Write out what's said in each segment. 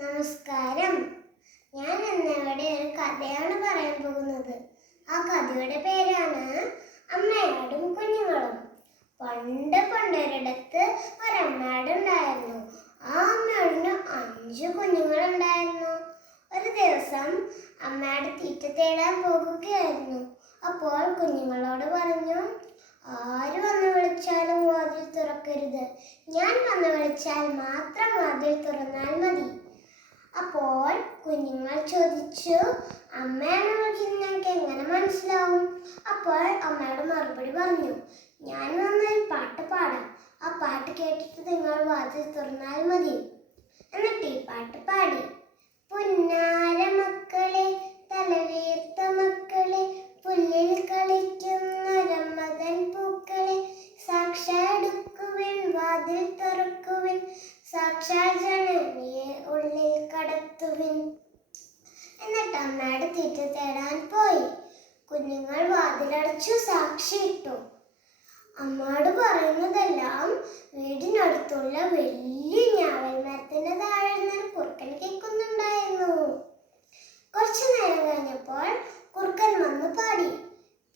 നമസ്കാരം. ഞാൻ ഇന്നിവിടെ ഒരു കഥയാണ് പറയാൻ പോകുന്നത്. ആ കഥയുടെ പേരാണ് അമ്മയാടും കുഞ്ഞുങ്ങളും. പണ്ട് പണ്ടൊരിടത്ത് ഒരമ്മയാടുണ്ടായിരുന്നു. ആ അമ്മയാടിന് 5 കുഞ്ഞുങ്ങളുണ്ടായിരുന്നു. ഒരു ദിവസം അമ്മയാട് തീറ്റ തേടാൻ പോകുകയായിരുന്നു. അപ്പോൾ കുഞ്ഞുങ്ങളോട് പറഞ്ഞു, ആര് വന്ന് വിളിച്ചാലും വാതിൽ തുറക്കരുത്. ഞാൻ വന്ന് വിളിച്ചാൽ മാത്രം വാതിൽ തുറന്നാൽ മതി. അപ്പോൾ കുഞ്ഞുങ്ങൾ ചോദിച്ചു, അമ്മയാണ് വിളിക്കുന്നത്, ഞങ്ങൾക്ക് എങ്ങനെ മനസ്സിലാവും? അപ്പോൾ അമ്മയോട് മറുപടി പറഞ്ഞു, ഞാൻ വന്നൊരു പാട്ട് പാടാം. ആ പാട്ട് കേട്ടിട്ട് നിങ്ങൾ വാതിൽ തുറന്നാൽ മതി. എന്നിട്ട് ഈ പാട്ട് പാടി. പുന്നാര മക്കളെ, തലവേർത്ത മക്കളെ, പുല്ലിൽ കളിക്കുന്നൊരമ്മതൻ പൂക്കളെ, സാക്ഷാടുക്കുവിൻ വാതിൽ തുറക്കുവിൻ, സാക്ഷാൽ ജനനിയെ ഉള്ളിൽ കടത്തുവിൻ. എന്നിട്ട് അമ്മയുടെ തീറ്റ തേടാൻ പോയി. കുഞ്ഞുങ്ങൾ വാതിലടച്ചു സാക്ഷിയിട്ടു. അമ്മയോട് പറയുന്നതെല്ലാം വീടിനടുത്തുള്ള വലിയ ഞാവൽ മരത്തിന്റെ താഴെ നിന്ന് കുറുക്കൻ കേൾക്കുന്നുണ്ടായിരുന്നു. കുറച്ചു നേരം കഴിഞ്ഞപ്പോൾ കുറുക്കൻ വന്ന് പാടി.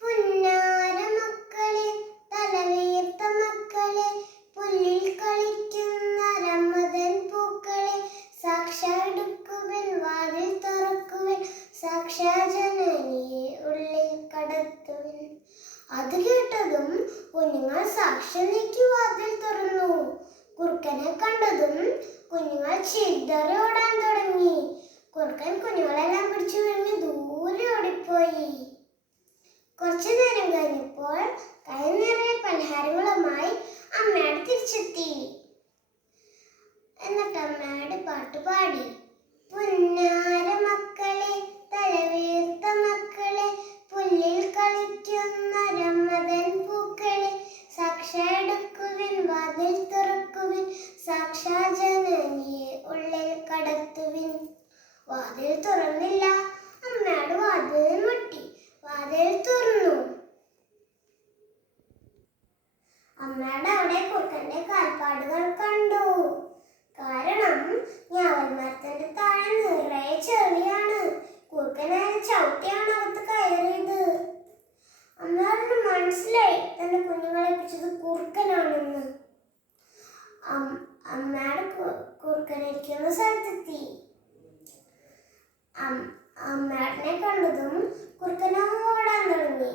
പുന്നാര മക്കളെ, തലവേർത്ത മക്കളെ, പുല്ലിൽ കളിക്കുന്നൊരമ്മതൻ പൂക്കളെ, സാക്ഷാടുക്കുവിൻ വാതിൽ തുറക്കുവിൻ, സാക്ഷാ ജനനിയെ ഉള്ളിൽ കടത്തുവിൻ. അത് കേട്ടതും കുഞ്ഞുങ്ങൾ സാക്ഷി നീക്കി വാതിൽ തുറന്നു. കുറുക്കനെ കണ്ടതും കുഞ്ഞുങ്ങൾ ചിതറി ഓടാൻ തുടങ്ങി. കുറുക്കൻ കുഞ്ഞുങ്ങളെല്ലാം പിടിച്ചു വിഴുങ്ങി ദൂരെ ഓടിപ്പോയി. കുറച്ചു നേരം കഴിഞ്ഞപ്പോൾ കൈ നിറയെ പലഹാരങ്ങളുമായി അമ്മയോട് തിരിച്ചെത്തി. എന്നിട്ട് അമ്മയോട് പാട്ട് പാടി. പുന്നാര മക്കളെ, തലവേർത്ത മക്കളെ, പുല്ലിൽ കളിക്കുന്നൊരമ്മതൻ പൂക്കളെ, സാക്ഷാടുക്കുവിൻ വാതിൽ തുറക്കുവിൻ, സാക്ഷാ ജനനിയെ ഉള്ളിൽ കടത്തുവിൻ. വാതിൽ തുറന്നില്ല. അമ്മയോട് വാതിൽ മുട്ടി. വാതിൽ തുറന്നു. അമ്മയുടെ അവിടെ കുറുക്കന്റെ കാൽപ്പാടുകൾ കണ്ടു. കാരണം ഞാവൽ മരത്തിന്റെ താഴെ നിറയെ ചെളിയാണ്. കുറുക്കനെ ചവിട്ടിയാണ് അകത്ത് കയറിയത്. അമ്മയോട് മനസ്സിലായി തന്റെ കുഞ്ഞുങ്ങളെ പിടിച്ചത് കുറുക്കനാണെന്ന്. അമ്മയുടെ കുറുക്കനിരിക്കുന്ന സ്ഥലത്തെത്തി. അമ്മേടനെ കണ്ടതും കുറുക്കനെ ഓടാൻ തുടങ്ങി.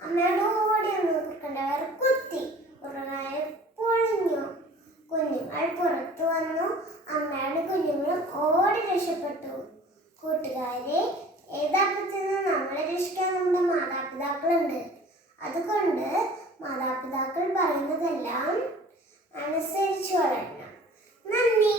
അമ്മയോട് ഓടി വന്ന് കുറുക്കൻ്റെ വയറ് കുത്തി. കുറുക്കനെ പൊളിഞ്ഞു. കുഞ്ഞുങ്ങൾ പുറത്തു വന്നു. അമ്മയുടെ കുഞ്ഞുങ്ങളും ഓടി രക്ഷപ്പെട്ടു. കൂട്ടുകാരെ, ഏതാപത്തിൽ നിന്ന് നമ്മളെ രക്ഷിക്കാൻ നമ്മുടെ മാതാപിതാക്കളുണ്ട്. അതുകൊണ്ട് മാതാപിതാക്കൾ പറയുന്നതെല്ലാം അനുസരിച്ചു വളരണം. നന്ദി.